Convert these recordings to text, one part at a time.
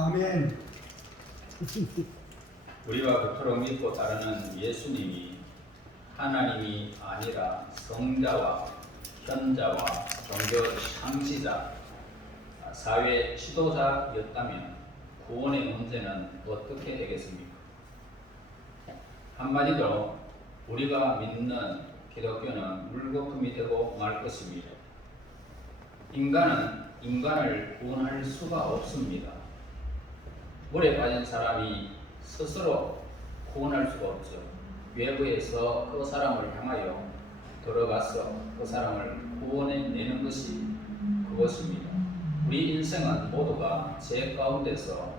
아멘. 우리가 그토록 믿고 따르는 예수님이 하나님이 아니라 성자와 현자와 종교 창시자, 사회 지도자였다면 구원의 문제는 어떻게 되겠습니까? 한마디로 우리가 믿는 기독교는 물거품이 되고 말 것입니다. 인간은 인간을 구원할 수가 없습니다. 물에 빠진 사람이 스스로 구원할 수가 없죠. 외부에서 그 사람을 향하여 들어가서 그 사람을 구원해내는 것이 그것입니다. 우리 인생은 모두가 죄 가운데서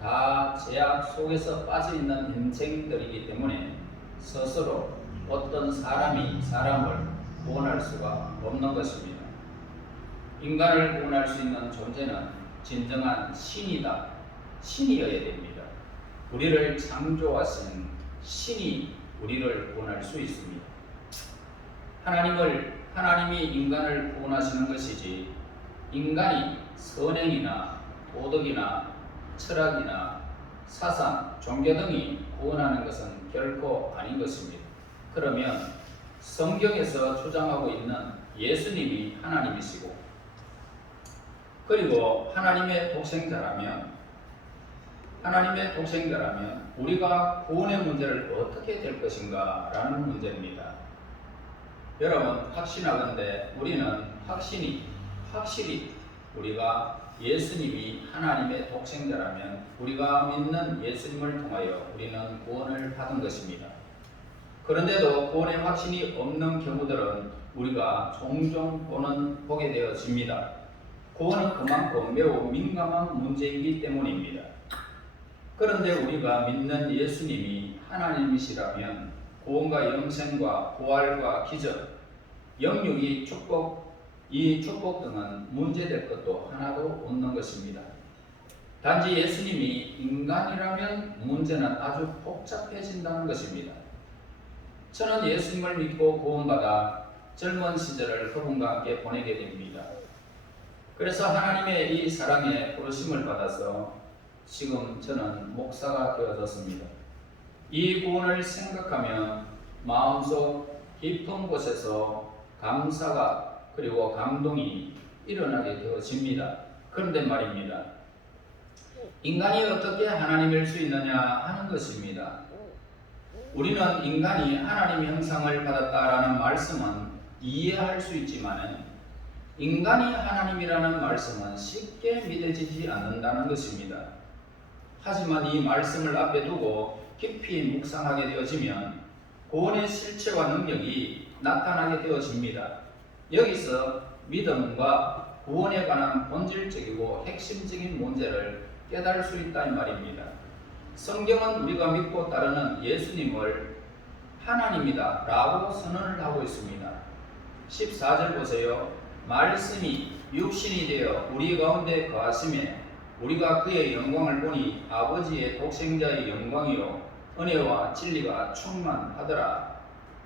다 죄악 속에서 빠져있는 인생들이기 때문에 스스로 어떤 사람이 사람을 구원할 수가 없는 것입니다. 인간을 구원할 수 있는 존재는 진정한 신이다. 신이어야 됩니다. 우리를 창조하신 신이 우리를 구원할 수 있습니다. 하나님이 인간을 구원하시는 것이지 인간이 선행이나 도덕이나 철학이나 사상, 종교 등이 구원하는 것은 결코 아닌 것입니다. 그러면 성경에서 주장하고 있는 예수님이 하나님이시고 그리고 하나님의 독생자라면 우리가 구원의 문제를 어떻게 될 것인가 라는 문제입니다. 여러분 확신하건대 우리는 확실히 우리가 예수님이 하나님의 독생자라면 우리가 믿는 예수님을 통하여 우리는 구원을 받은 것입니다. 그런데도 구원의 확신이 없는 경우들은 우리가 종종 보게 되어집니다. 구원은 그만큼 매우 민감한 문제이기 때문입니다. 그런데 우리가 믿는 예수님이 하나님이시라면 구원과 영생과 부활과 기적, 영육이 이 축복 등은 문제될 것도 하나도 없는 것입니다. 단지 예수님이 인간이라면 문제는 아주 복잡해진다는 것입니다. 저는 예수님을 믿고 구원받아 젊은 시절을 그분과 함께 보내게 됩니다. 그래서 하나님의 이 사랑에 부르심을 받아서 지금 저는 목사가 되어졌습니다. 이 구원을 생각하며 마음속 깊은 곳에서 감사가 그리고 감동이 일어나게 되어집니다. 그런데 말입니다. 인간이 어떻게 하나님일 수 있느냐 하는 것입니다. 우리는 인간이 하나님의 형상을 받았다라는 말씀은 이해할 수 있지만 인간이 하나님이라는 말씀은 쉽게 믿어지지 않는다는 것입니다. 하지만 이 말씀을 앞에 두고 깊이 묵상하게 되어지면 구원의 실체와 능력이 나타나게 되어집니다. 여기서 믿음과 구원에 관한 본질적이고 핵심적인 문제를 깨달을 수 있다 이 말입니다. 성경은 우리가 믿고 따르는 예수님을 하나님이다 라고 선언을 하고 있습니다. 14절 보세요. 말씀이 육신이 되어 우리 가운데 거하심에 우리가 그의 영광을 보니 아버지의 독생자의 영광이요 은혜와 진리가 충만하더라.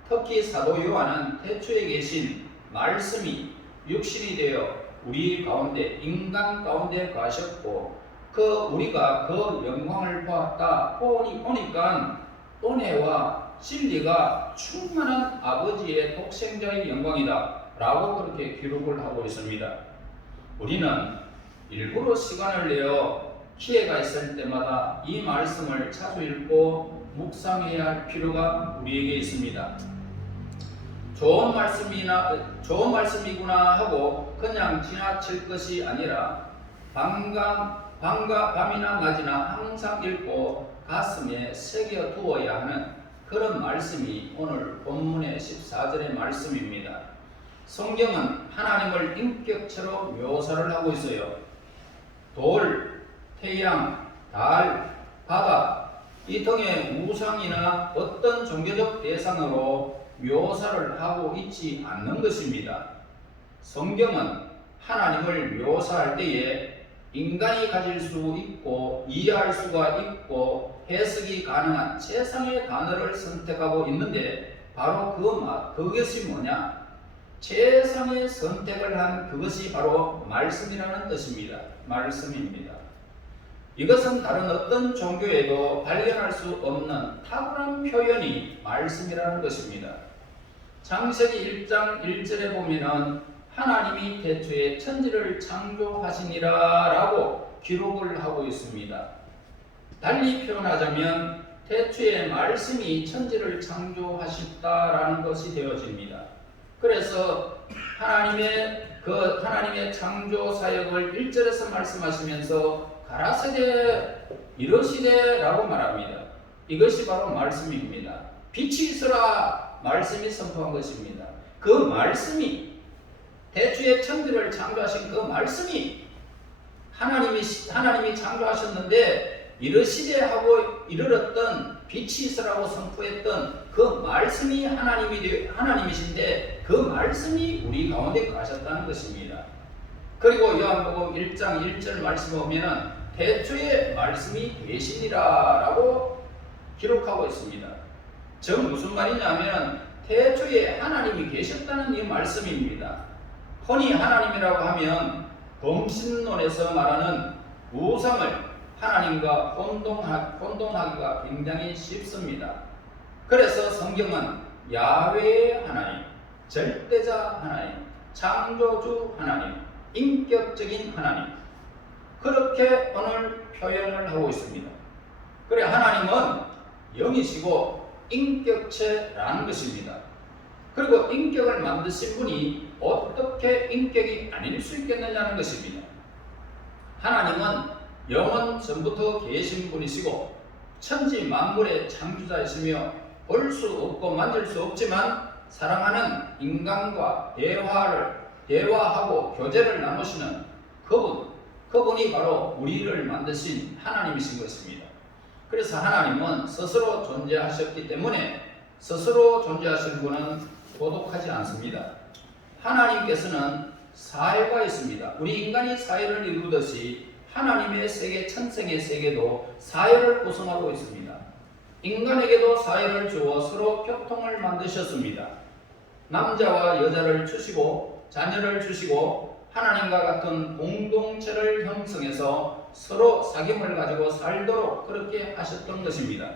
특히 사도 요한은 태초에 계신 말씀이 육신이 되어 우리 가운데 인간 가운데 거하셨고 우리가 그 영광을 보니까 은혜와 진리가 충만한 아버지의 독생자의 영광이다 라고 그렇게 기록을 하고 있습니다. 우리는 일부러 시간을 내어 기회가 있을 때마다 이 말씀을 자주 읽고 묵상해야 할 필요가 우리에게 있습니다. 좋은 말씀이구나 하고 그냥 지나칠 것이 아니라 밤이나 낮이나 항상 읽고 가슴에 새겨 두어야 하는 그런 말씀이 오늘 본문의 14절의 말씀입니다. 성경은 하나님을 인격체로 묘사를 하고 있어요. 돌, 태양, 달, 바다 이 등의 우상이나 어떤 종교적 대상으로 묘사를 하고 있지 않는 것입니다. 성경은 하나님을 묘사할 때에 인간이 가질 수 있고 이해할 수가 있고 해석이 가능한 최상의 단어를 선택하고 있는데 바로 그것이 뭐냐? 최상의 선택을 한 그것이 바로 말씀이라는 뜻입니다. 말씀입니다. 이것은 다른 어떤 종교에도 발견할 수 없는 탁월한 표현이 말씀이라는 것입니다. 창세기 1장 1절에 보면은 하나님이 태초에 천지를 창조하시니라 라고 기록을 하고 있습니다. 달리 표현하자면 태초에 말씀이 천지를 창조하셨다라는 것이 되어집니다. 그래서 하나님의 창조 사역을 1절에서 말씀하시면서 가라사대 이러시되 라고 말합니다. 이것이 바로 말씀입니다. 빛이 있으라 말씀이 선포한 것입니다. 그 말씀이 태초에 천지를 창조하신 그 말씀이 하나님이 창조하셨는데 이러시되 하고 이르렀던 빛이 있으라고 선포했던 그 말씀이 하나님이신데 그 말씀이 우리 가운데 거하셨다는 것입니다. 그리고 요한복음 1장 1절 말씀에 보면은 태초에 말씀이 계시니라 라고 기록하고 있습니다. 즉 무슨 말이냐면 태초에 하나님이 계셨다는 이 말씀입니다. 흔히 하나님이라고 하면 범신론에서 말하는 우상을 하나님과 혼동하기가 굉장히 쉽습니다. 그래서 성경은 야훼의 하나님, 절대자 하나님, 창조주 하나님, 인격적인 하나님 그렇게 오늘 표현을 하고 있습니다. 그래 하나님은 영이시고 인격체라는 것입니다. 그리고 인격을 만드신 분이 어떻게 인격이 아닐 수 있겠느냐는 것입니다. 하나님은 영원 전부터 계신 분이시고 천지 만물의 창조자이시며 볼 수 없고 만질 수 없지만 사랑하는 인간과 대화하고 교제를 나누시는 그분이 바로 우리를 만드신 하나님이신 것입니다. 그래서 하나님은 스스로 존재하셨기 때문에 스스로 존재하신 분은 고독하지 않습니다. 하나님께서는 사회가 있습니다. 우리 인간이 사회를 이루듯이 하나님의 세계, 천생의 세계도 사회를 구성하고 있습니다. 인간에게도 사회를 주어 서로 교통을 만드셨습니다. 남자와 여자를 주시고 자녀를 주시고 하나님과 같은 공동체를 형성해서 서로 사귐을 가지고 살도록 그렇게 하셨던 것입니다.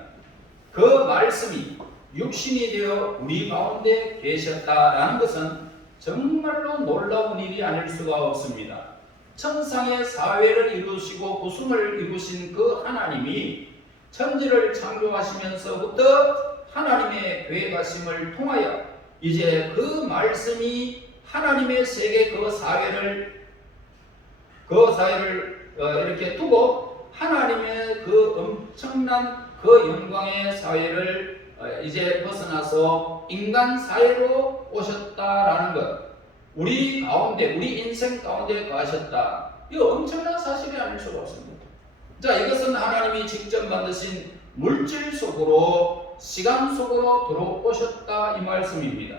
그 말씀이 육신이 되어 우리 가운데 계셨다라는 것은 정말로 놀라운 일이 아닐 수가 없습니다. 천상의 사회를 이루시고 구성을 이루신 그 하나님이 천지를 창조하시면서부터 하나님의 계획하심을 통하여 이제 그 말씀이 하나님의 세계 그 사회를 이렇게 두고 하나님의 그 엄청난 그 영광의 사회를 이제 벗어나서 인간 사회로 오셨다라는 것, 우리 인생 가운데 거하셨다. 이거 엄청난 사실이 아닐 수가 없습니다. 자, 이것은 하나님이 직접 만드신 물질 속으로, 시간 속으로 들어오셨다 이 말씀입니다.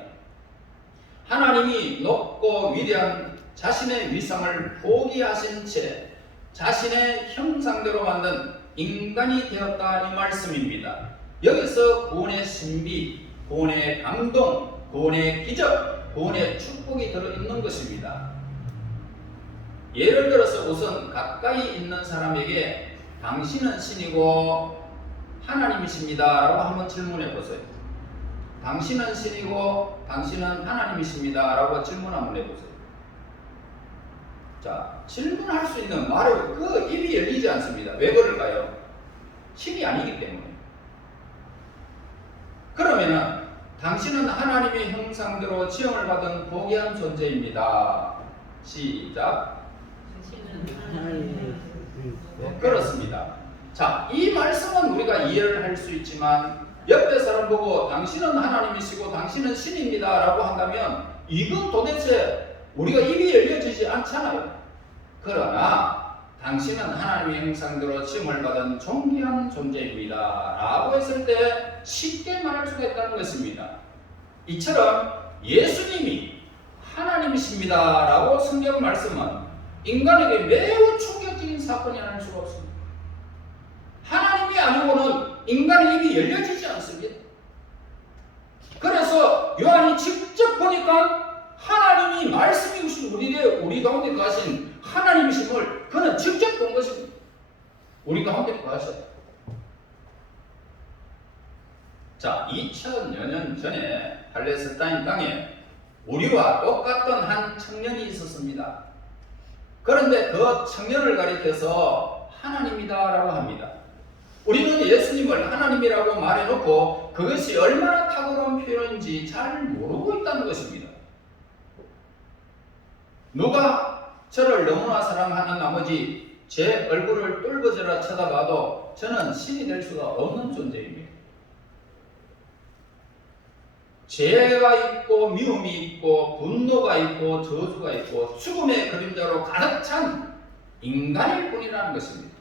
하나님이 높고 위대한 자신의 위상을 포기하신 채 자신의 형상대로 만든 인간이 되었다 이 말씀입니다. 여기서 구원의 신비, 구원의 감동, 구원의 기적, 구원의 축복이 들어있는 것입니다. 예를 들어서 우선 가까이 있는 사람에게 당신은 신이고 하나님이십니다 라고 한번 질문해 보세요. 당신은 신이고 당신은 하나님이십니다 라고 질문 한번 해보세요. 자, 질문할 수 있는 말을 그 입이 열리지 않습니다. 왜 그럴까요? 신이 아니기 때문에. 그러면은 당신은 하나님의 형상대로 지음을 받은 고귀한 존재입니다. 시작. 그렇습니다. 자, 이 말씀은 우리가 이해를 할 수 있지만 옆에 사람 보고 당신은 하나님이시고 당신은 신입니다 라고 한다면 이건 도대체 우리가 입이 열려지지 않잖아요. 그러나 당신은 하나님의 형상대로 지음을 받은 존귀한 존재입니다 라고 했을 때 쉽게 말할 수가 있다는 것입니다. 이처럼 예수님이 하나님이십니다 라고 성경 말씀은 인간에게 매우 충격적인 사건이 아닐 수가 없습니다. 하나님이 아니고는 인간의 입이 열려지지 않습니다. 그래서 요한이 직접 보니까 하나님이 말씀이신 우리 가운데 가신 하나님이심을 그는 직접 본 것입니다. 우리 가운데 거하셨다. 자, 2000여 년 전에 팔레스타인 땅에 우리와 똑같던 한 청년이 있었습니다. 그런데 그 청년을 가리켜서 하나님이다라고 합니다. 우리는 예수님을 하나님이라고 말해놓고 그것이 얼마나 탁월한 표현인지 잘 모르고 있다는 것입니다. 누가 저를 너무나 사랑하는 나머지 제 얼굴을 뚫어져라 쳐다봐도 저는 신이 될 수가 없는 존재입니다. 죄가 있고 미움이 있고 분노가 있고 저주가 있고 죽음의 그림자로 가득 찬 인간일 뿐이라는 것입니다.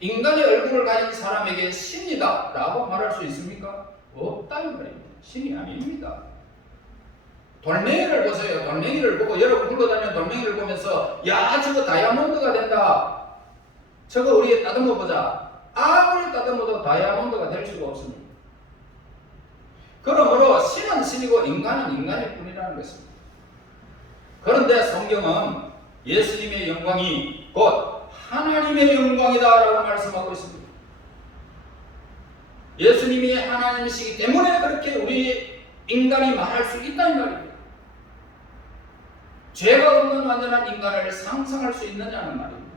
인간의 얼굴을 가진 사람에게 신이다 라고 말할 수 있습니까? 없다는 말입니다. 신이 아닙니다. 돌멩이를 보세요. 돌멩이를 보고 여러분 굴러다니는 돌멩이를 보면서 야 저거 다이아몬드가 된다. 저거 우리 따듬어 보자. 아무리 따듬어도 다이아몬드가 될 수가 없습니다. 그러므로 신은 신이고 인간은 인간일 뿐이라는 것입니다. 그런데 성경은 예수님의 영광이 곧 하나님의 영광이다 라고 말씀하고 있습니다. 예수님이 하나님이시기 때문에 그렇게 우리 인간이 말할 수 있다는 말입니다. 죄가 없는 완전한 인간을 상상할 수 있느냐는 말입니다.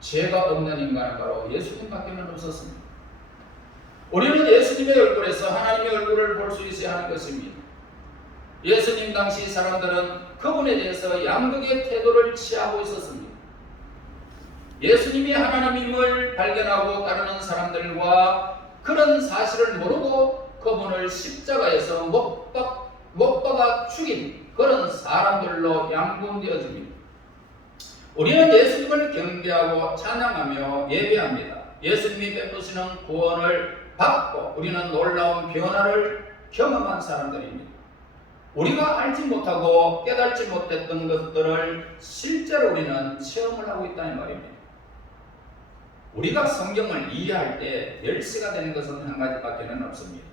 죄가 없는 인간은 바로 예수님밖에는 없었습니다. 우리는 예수님의 얼굴에서 하나님의 얼굴을 볼 수 있어야 하는 것입니다. 예수님 당시 사람들은 그분에 대해서 양극의 태도를 취하고 있었습니다. 예수님이 하나님임을 발견하고 따르는 사람들과 그런 사실을 모르고 그분을 십자가에서 못 박아 죽인 그런 사람들로 양분되어집니다. 우리는 예수님을 경배하고 찬양하며 예배합니다. 예수님이 베푸시는 구원을 받고 우리는 놀라운 변화를 경험한 사람들입니다. 우리가 알지 못하고 깨닫지 못했던 것들을 실제로 우리는 체험을 하고 있다는 말입니다. 우리가 성경을 이해할 때 열쇠가 되는 것은 한 가지밖에는 없습니다.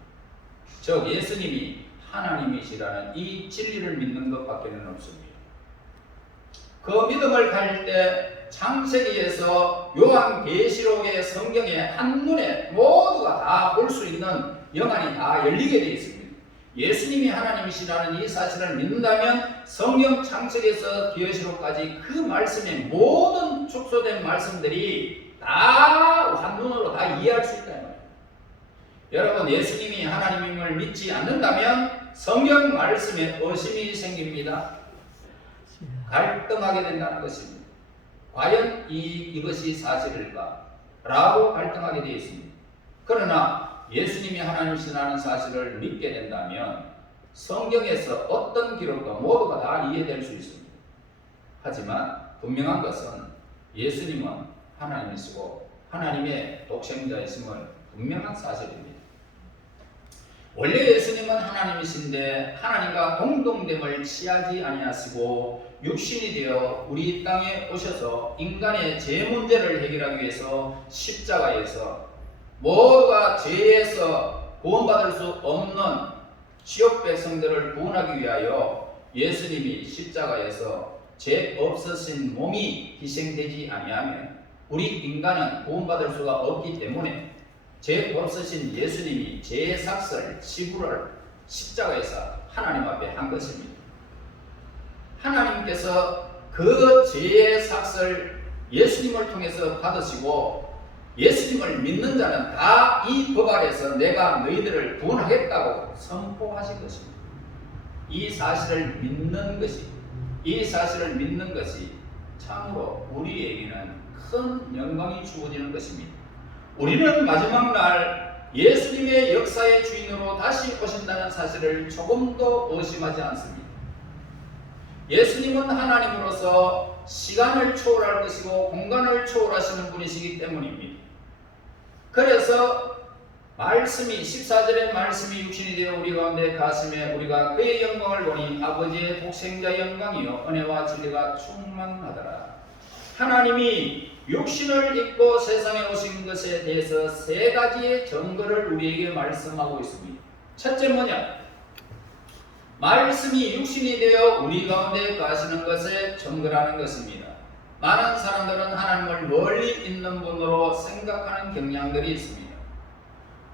즉 예수님이 하나님이시라는 이 진리를 믿는 것밖에는 없습니다. 그 믿음을 가질 때 창세기에서 요한계시록의 성경의 한눈에 모두가 다 볼 수 있는 영안이 다 열리게 되어 있습니다. 예수님이 하나님이시라는 이 사실을 믿는다면 성경 창세기에서 계시록까지 그 말씀의 모든 축소된 말씀들이 다 한눈으로 다 이해할 수 있다는 거예요. 여러분 예수님이 하나님임을 믿지 않는다면 성경 말씀에 의심이 생깁니다. 갈등하게 된다는 것입니다. 과연 이것이 사실일까? 라고 갈등하게 되어 있습니다. 그러나 예수님이 하나님이시라는 사실을 믿게 된다면 성경에서 어떤 기록도 모두가 다 이해될 수 있습니다. 하지만 분명한 것은 예수님은 하나님이시고 하나님의 독생자이심을 분명한 사실입니다. 원래 예수님은 하나님이신데 하나님과 동등됨을 취하지 아니하시고 육신이 되어 우리 땅에 오셔서 인간의 죄 문제를 해결하기 위해서 십자가에서 모두가 죄에서 구원받을 수 없는 지옥 백성들을 구원하기 위하여 예수님이 십자가에서 죄 없으신 몸이 희생되지 아니하면 우리 인간은 구원받을 수가 없기 때문에 죄 없으신 예수님이 죄의 삭을 지불을 십자가에서 하나님 앞에 한 것입니다. 하나님께서 그 죄의 삭을 예수님을 통해서 받으시고 예수님을 믿는 자는 다 이 법 아래서 내가 너희들을 구원하겠다고 선포하신 것입니다. 이 사실을 믿는 것이 참으로 우리에게는 큰 영광이 주어지는 것입니다. 우리는 마지막 날 예수님의 역사의 주인으로 다시 오신다는 사실을 조금도 의심하지 않습니다. 예수님은 하나님으로서 시간을 초월할 것이고 공간을 초월하시는 분이시기 때문입니다. 그래서 말씀이 14절의 말씀이 육신이 되어 우리 가운데 가슴에 우리가 그의 영광을 보니 아버지의 독생자 영광이요 은혜와 진리가 충만하더라. 하나님이 육신을 입고 세상에 오신 것에 대해서 세 가지의 증거를 우리에게 말씀하고 있습니다. 첫째 뭐냐? 말씀이 육신이 되어 우리 가운데 가시는 것에 증거라는 것입니다. 많은 사람들은 하나님을 멀리 있는 분으로 생각하는 경향들이 있습니다.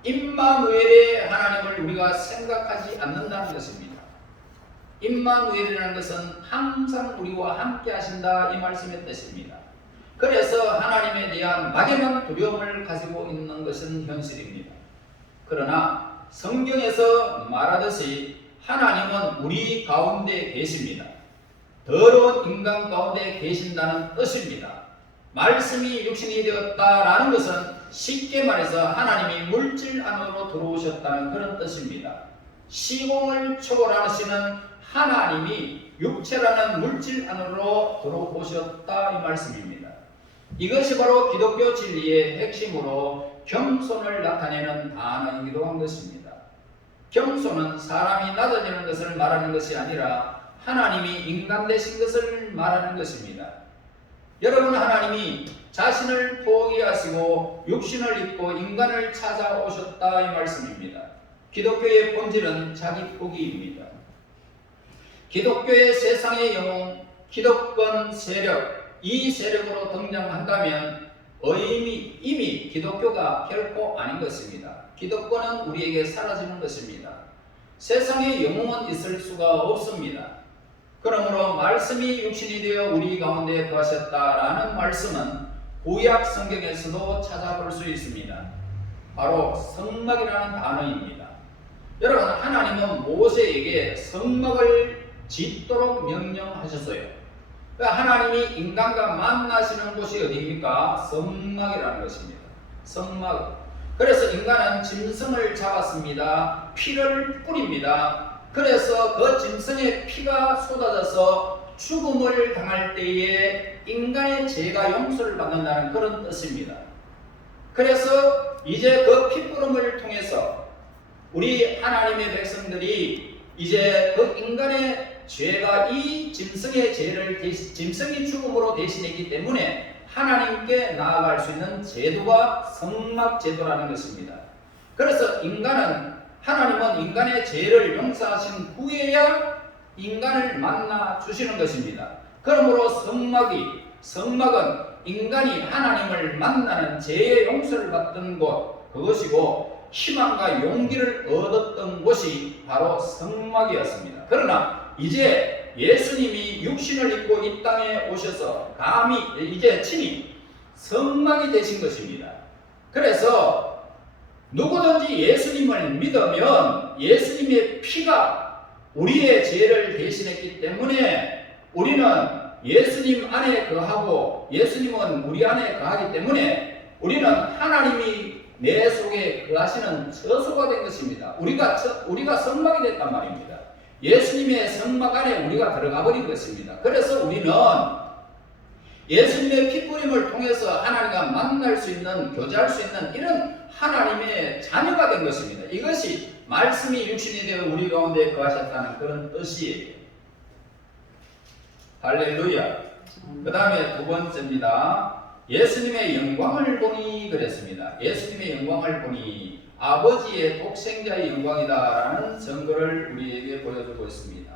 임마누엘의 하나님을 우리가 생각하지 않는다는 것입니다. 임마누엘이라는 것은 항상 우리와 함께 하신다 이 말씀의 뜻입니다. 그래서 하나님에 대한 막연한 두려움을 가지고 있는 것은 현실입니다. 그러나 성경에서 말하듯이 하나님은 우리 가운데 계십니다. 더러운 인간 가운데 계신다는 뜻입니다. 말씀이 육신이 되었다라는 것은 쉽게 말해서 하나님이 물질 안으로 들어오셨다는 그런 뜻입니다. 시공을 초월하시는 하나님이 육체라는 물질 안으로 들어오셨다 이 말씀입니다. 이것이 바로 기독교 진리의 핵심으로 겸손을 나타내는 단어이기도 한 것입니다. 겸손은 사람이 낮아지는 것을 말하는 것이 아니라 하나님이 인간 되신 것을 말하는 것입니다. 여러분, 하나님이 자신을 포기하시고 육신을 입고 인간을 찾아오셨다 이 말씀입니다. 기독교의 본질은 자기 포기입니다. 기독교의 세상의 영웅, 기독권 세력, 이 세력으로 등장한다면 이미 기독교가 결코 아닌 것입니다. 기독권은 우리에게 사라지는 것입니다. 세상의 영웅은 있을 수가 없습니다. 그러므로 말씀이 육신이 되어 우리 가운데 거하셨다라는 말씀은 구약 성경에서도 찾아볼 수 있습니다. 바로 성막이라는 단어입니다. 여러분, 하나님은 모세에게 성막을 짓도록 명령하셨어요. 하나님이 인간과 만나시는 곳이 어디입니까? 성막이라는 것입니다. 성막. 그래서 인간은 짐승을 잡았습니다. 피를 뿌립니다. 그래서 그 짐승의 피가 쏟아져서 죽음을 당할 때에 인간의 죄가 용서를 받는다는 그런 뜻입니다. 그래서 이제 그 피뿌름을 통해서 우리 하나님의 백성들이 이제 그 인간의 죄가 이 짐승의 죄를 짐승이 죽음으로 대신했기 때문에 하나님께 나아갈 수 있는 제도가 성막 제도라는 것입니다. 그래서 하나님은 인간의 죄를 용서하신 후에야 인간을 만나 주시는 것입니다. 그러므로 성막은 인간이 하나님을 만나는 죄의 용서를 받던 곳, 그것이고 희망과 용기를 얻었던 곳이 바로 성막이었습니다. 그러나 이제 예수님이 육신을 입고 이 땅에 오셔서 감히 이제 친히 성막이 되신 것입니다. 그래서 누구든지 예수님을 믿으면 예수님의 피가 우리의 죄를 대신했기 때문에 우리는 예수님 안에 거하고 예수님은 우리 안에 거하기 때문에 우리는 하나님이 내 속에 거하시는 처소가 된 것입니다. 우리가 성막이 됐단 말입니다. 예수님의 성막 안에 우리가 들어가 버린 것입니다. 그래서 우리는 예수님의 피뿌림을 통해서 하나님과 만날 수 있는, 교제할 수 있는 이런 하나님의 자녀가 된 것입니다. 이것이 말씀이 육신이 되어 우리 가운데 거하셨다는 그런 뜻이에요. 할렐루야. 그 다음에 두 번째입니다. 예수님의 영광을 보니 그랬습니다. 예수님의 영광을 보니 아버지의 독생자의 영광이다라는 증거를 우리에게 보여주고 있습니다.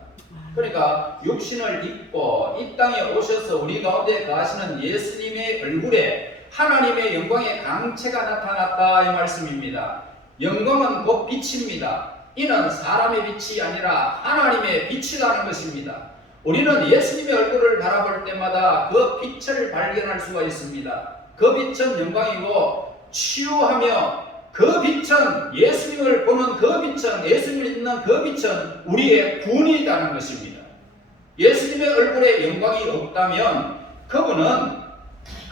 그러니까 육신을 입고 이 땅에 오셔서 우리 가운데 거하시는 예수님의 얼굴에 하나님의 영광의 강체가 나타났다 이 말씀입니다. 영광은 곧 빛입니다. 이는 사람의 빛이 아니라 하나님의 빛이라는 것입니다. 우리는 예수님의 얼굴을 바라볼 때마다 그 빛을 발견할 수가 있습니다. 그 빛은 영광이고 치유하며 그 빛은 예수님을 보는 그 빛은 예수님을 있는 그 빛은 우리의 구원이라는 것입니다. 예수님의 얼굴에 영광이 없다면 그분은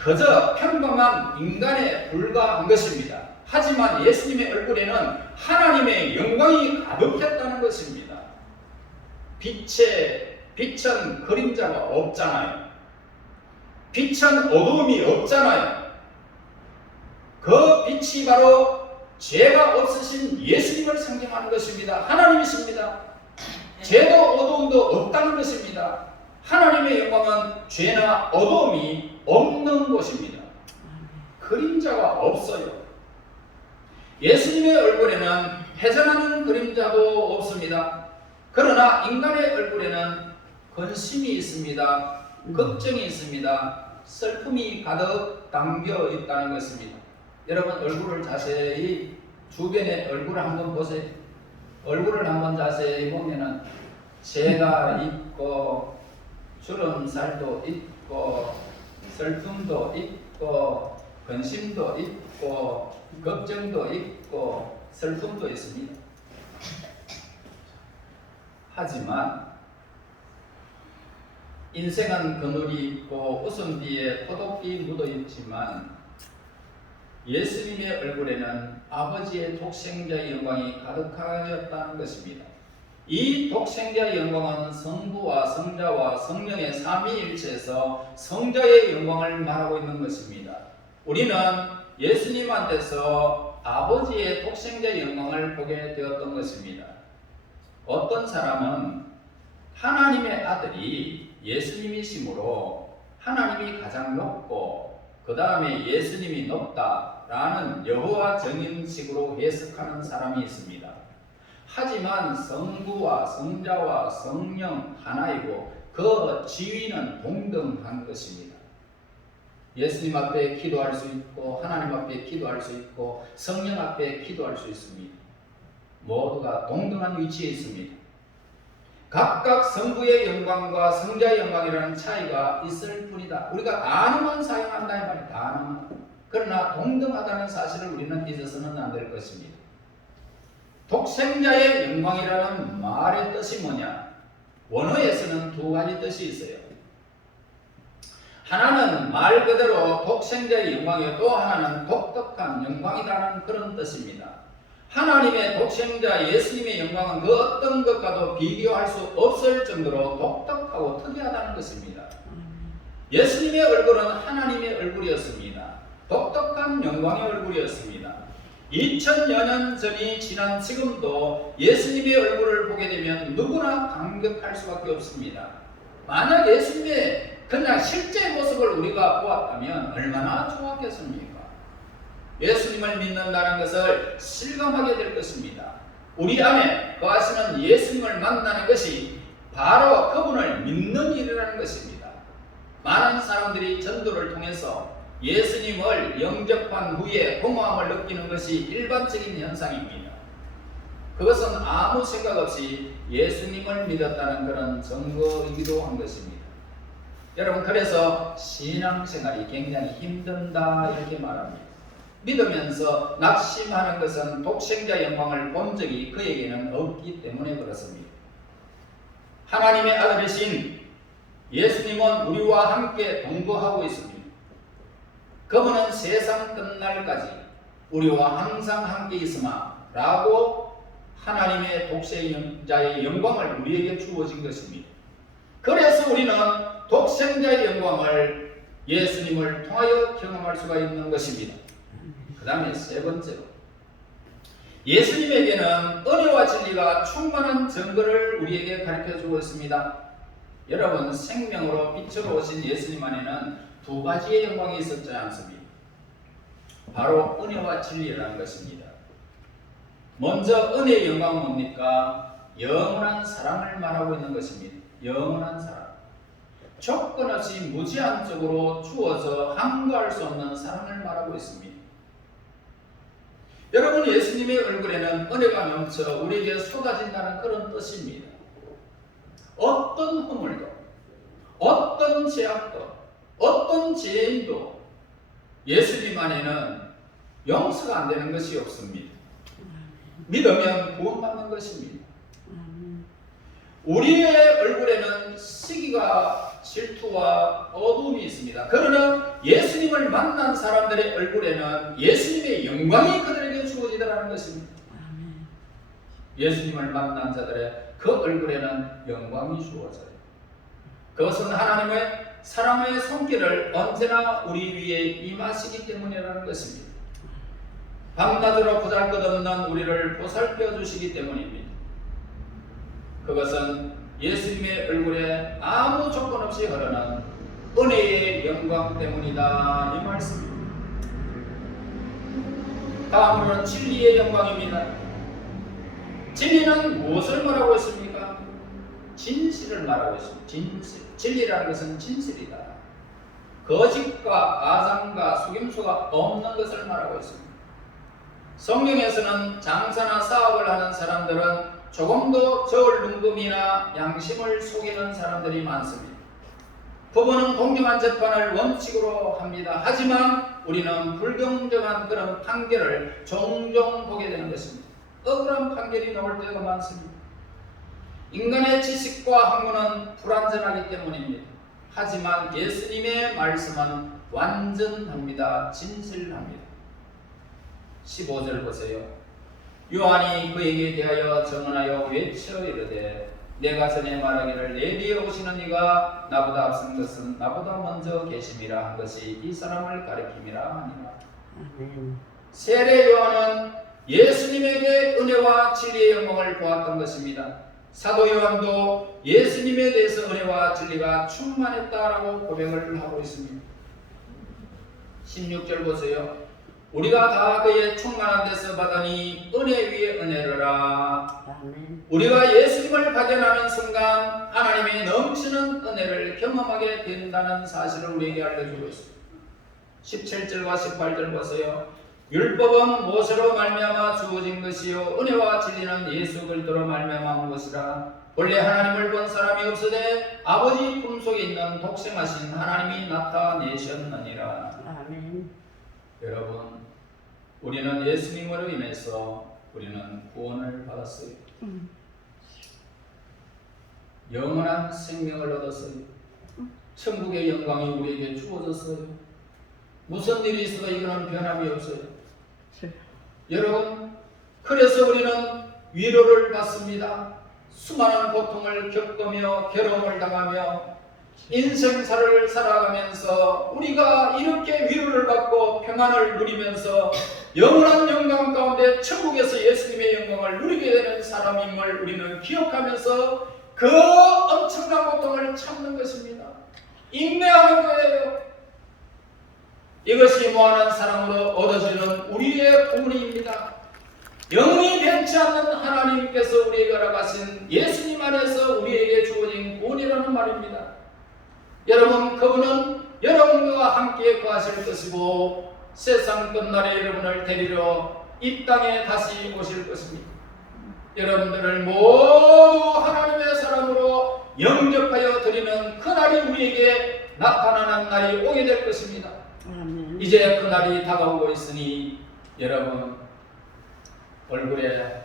그저 평범한 인간에 불과한 것입니다. 하지만 예수님의 얼굴에는 하나님의 영광이 가득했다는 것입니다. 빛은 그림자가 없잖아요. 빛은 어두움이 없잖아요. 그 빛이 바로 죄가 없으신 예수님을 상징하는 것입니다. 하나님이십니다. 죄도 어두움도 없다는 것입니다. 하나님의 영광은 죄나 어두움이 없는 곳입니다. 그림자가 없어요. 예수님의 얼굴에는 회전하는 그림자도 없습니다. 그러나 인간의 얼굴에는 근심이 있습니다. 걱정이 있습니다. 슬픔이 가득 담겨 있다는 것입니다. 여러분 얼굴을 자세히 주변의 얼굴을 한번 보세요. 얼굴을 한번 자세히 보면은 재가 있고 주름살도 있고 슬픔도 있고 근심도 있고 걱정도 있고 슬픔도 있습니다. 하지만 인생은 그늘이 있고 웃음 뒤에 포도비 묻어 있지만 예수님의 얼굴에는 아버지의 독생자의 영광이 가득하였다는 것입니다. 이 독생자의 영광은 성부와 성자와 성령의 삼위일체에서 성자의 영광을 말하고 있는 것입니다. 우리는 예수님한테서 아버지의 독생자의 영광을 보게 되었던 것입니다. 어떤 사람은 하나님의 아들이 예수님이시므로 하나님이 가장 높고 그 다음에 예수님이 높다라는 여호와 정인식으로 해석하는 사람이 있습니다. 하지만 성부와 성자와 성령 하나이고 그 지위는 동등한 것입니다. 예수님 앞에 기도할 수 있고 하나님 앞에 기도할 수 있고 성령 앞에 기도할 수 있습니다. 모두가 동등한 위치에 있습니다. 각각 성부의 영광과 성자의 영광이라는 차이가 있을 뿐이다. 우리가 단어만 사용한다 이 말이에요. 단어만. 그러나 동등하다는 사실을 우리는 잊어서는 안 될 것입니다. 독생자의 영광이라는 말의 뜻이 뭐냐? 원어에서는 두 가지 뜻이 있어요. 하나는 말 그대로 독생자의 영광이요, 또 하나는 독특한 영광이라는 그런 뜻입니다. 하나님의 독생자 예수님의 영광은 그 어떤 것과도 비교할 수 없을 정도로 독특하고 특이하다는 것입니다. 예수님의 얼굴은 하나님의 얼굴이었습니다. 독특한 영광의 얼굴이었습니다. 2000여 년 전이 지난 지금도 예수님의 얼굴을 보게 되면 누구나 감격할 수밖에 없습니다. 만약 예수님의 그냥 실제 모습을 우리가 보았다면 얼마나 좋았겠습니까? 예수님을 믿는다는 것을 실감하게 될 것입니다. 우리 안에 거하시는 예수님을 만나는 것이 바로 그분을 믿는 일이라는 것입니다. 많은 사람들이 전도를 통해서 예수님을 영접한 후에 공허함을 느끼는 것이 일반적인 현상입니다. 그것은 아무 생각 없이 예수님을 믿었다는 그런 증거이기도 한 것입니다. 여러분, 그래서 신앙생활이 굉장히 힘든다 이렇게 말합니다. 믿으면서 낙심하는 것은 독생자 영광을 본 적이 그에게는 없기 때문에 그렇습니다. 하나님의 아들이신 예수님은 우리와 함께 동거하고 있습니다. 그분은 세상 끝날까지 우리와 항상 함께 있으마 라고 하나님의 독생자의 영광을 우리에게 주어진 것입니다. 그래서 우리는 독생자의 영광을 예수님을 통하여 경험할 수가 있는 것입니다. 그 다음에 세 번째로, 예수님에게는 은혜와 진리가 충만한 증거를 우리에게 가르쳐 주고 있습니다. 여러분, 생명으로 빛으로 오신 예수님 안에는 두 가지의 영광이 있었지 않습니까? 바로 은혜와 진리라는 것입니다. 먼저 은혜의 영광은 뭡니까? 영원한 사랑을 말하고 있는 것입니다. 영원한 사랑. 조건 없이 무제한적으로 주어져 함구할 수 없는 사랑을 말하고 있습니다. 여러분, 예수님의 얼굴에는 은혜가 넘쳐 우리에게 쏟아진다는 그런 뜻입니다. 어떤 허물도, 어떤 죄악도, 어떤 죄인도 예수님 안에는 용서가 안 되는 것이 없습니다. 믿으면 구원받는 것입니다. 우리의 얼굴에는 시기가 질투와 어두움이 있습니다. 그러나 예수님을 만난 사람들의 얼굴에는 예수님의 영광이 그들에게 주어지더라는 것입니다. 예수님을 만난 자들의 그 얼굴에는 영광이 주어져요. 그것은 하나님의 사랑의 손길을 언제나 우리 위에 임하시기 때문이라는 것입니다. 밤낮으로 보잘것없는 우리를 보살펴 주시기 때문입니다. 그것은 예수님의 얼굴에 아무 조건 없이 흐르는 은혜의 영광 때문이다 이 말씀입니다. 다음으로는 진리의 영광입니다. 진리는 무엇을 말하고 있습니까? 진실을 말하고 있습니다. 진실. 진리라는 것은 진실이다. 거짓과 가장과 속임수가 없는 것을 말하고 있습니다. 성경에서는 장사나 사업을 하는 사람들은 조금도 저울능금이나 양심을 속이는 사람들이 많습니다. 법원은 공정한 재판을 원칙으로 합니다. 하지만 우리는 불공정한 그런 판결을 종종 보게 되는 것입니다. 억울한 판결이 나올 때가 많습니다. 인간의 지식과 학문은 불완전하기 때문입니다. 하지만 예수님의 말씀은 완전합니다. 진실합니다. 15절 보세요. 요한이 그에게 대하여 증언하여 외쳐 이르되 내가 전에 말하기를 내 뒤에 오시는 이가 나보다 앞선 것은 나보다 먼저 계심이라 한 것이 이 사람을 가리킴이라 하니라. 세례 요한은 예수님에게 은혜와 진리의 영광을 보았던 것입니다. 사도 요한도 예수님에 대해서 은혜와 진리가 충만했다라고 고백을 하고 있습니다. 16절 보세요. 우리가 다 그의 충만한 데서 받으니 은혜 위에 은혜로라. 우리가 예수님을 발견하는 순간 하나님의 넘치는 은혜를 경험하게 된다는 사실을 우리에게 알려주고 있습니다. 17절과 18절 보세요. 율법은 모세로 말미암아 주어진 것이요 은혜와 진리는 예수 그리스도로 말미암아 것이라. 원래 하나님을 본 사람이 없으되 아버지 품속에 있는 독생하신 하나님이 나타내셨느니라. 아멘. 여러분, 우리는 예수님으로 인해서 우리는 구원을 받았어요. 영원한 생명을 얻었어요. 천국의 영광이 우리에게 주어졌어요. 무슨 일이 있어도 이거는 변함이 없어요. 여러분, 그래서 우리는 위로를 받습니다. 수많은 고통을 겪으며 괴로움을 당하며 인생사를 살아가면서 우리가 이렇게 위로를 받고 평안을 누리면서 영원한 영광 가운데 천국에서 예수님의 영광을 누리게 되는 사람임을 우리는 기억하면서 그 엄청난 고통을 참는 것입니다. 인내하는 거예요. 이것이 무한한 사랑으로 얻어지는 우리의 구원입니다. 영원히 변치 않는 하나님께서 우리에게 허락하신 예수님 안에서 우리에게 주어진 구원이라는 말입니다. 여러분, 그분은 여러분과 함께 거하실 것이고 세상 끝날에 여러분을 데리러 이 땅에 다시 오실 것입니다. 여러분들을 모두 하나님의 사랑으로 영접하여 드리는 그 날이 우리에게 나타나는 날이 오게 될 것입니다. 이제 그 날이 다가오고 있으니 여러분 얼굴에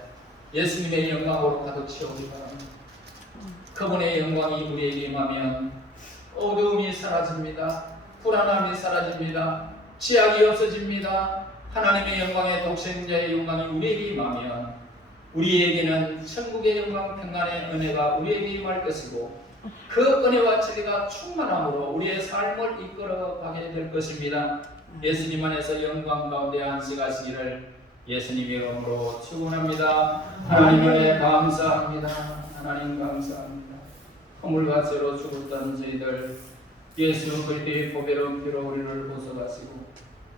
예수님의 영광으로 가득 채우기 바랍니다. 그분의 영광이 우리에게 임하면 어두움이 사라집니다. 불안함이 사라집니다. 지약이 없어집니다. 하나님의 영광의 독생자의 영광이 우리에게 임하면 우리에게는 천국의 영광 평안의 은혜가 우리에게 임할 것이고 그 은혜와 진리가 충만함으로 우리의 삶을 이끌어가게 될 것입니다. 예수님 안에서 영광 가운데 안식하시기를 예수님의 이름으로 축원합니다. 하나님 은혜 감사합니다. 하나님 감사합니다. 허물과 죄로 죽었던 저희들 예수 그리스도의 보배로운 피로 우리를 보석하시고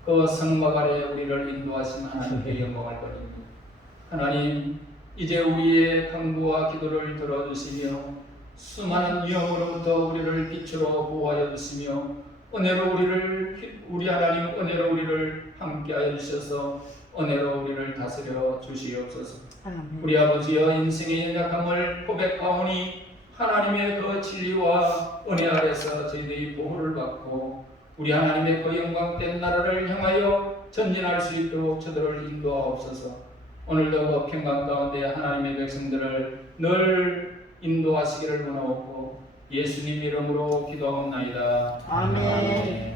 그 성막 아래 우리를 인도하신 하나님께 영광을 드립니다. 하나님, 이제 우리의 간구와 기도를 들어주시며 수많은 위험으로부터 우리를 빛으로 보호하여 주시며 은혜로 우리 하나님 은혜로 우리를 함께하여 주셔서 은혜로 우리를 다스려 주시옵소서. 우리 아버지여, 인생의 연약함을 고백하오니 하나님의 그 진리와 은혜 아래서 저희들이 보호를 받고 우리 하나님의 그 영광된 나라를 향하여 전진할 수 있도록 저들을 인도하옵소서. 오늘도 그 평강 가운데 하나님의 백성들을 늘 인도하시기를 원하옵고 예수님 이름으로 기도하옵나이다. 아멘.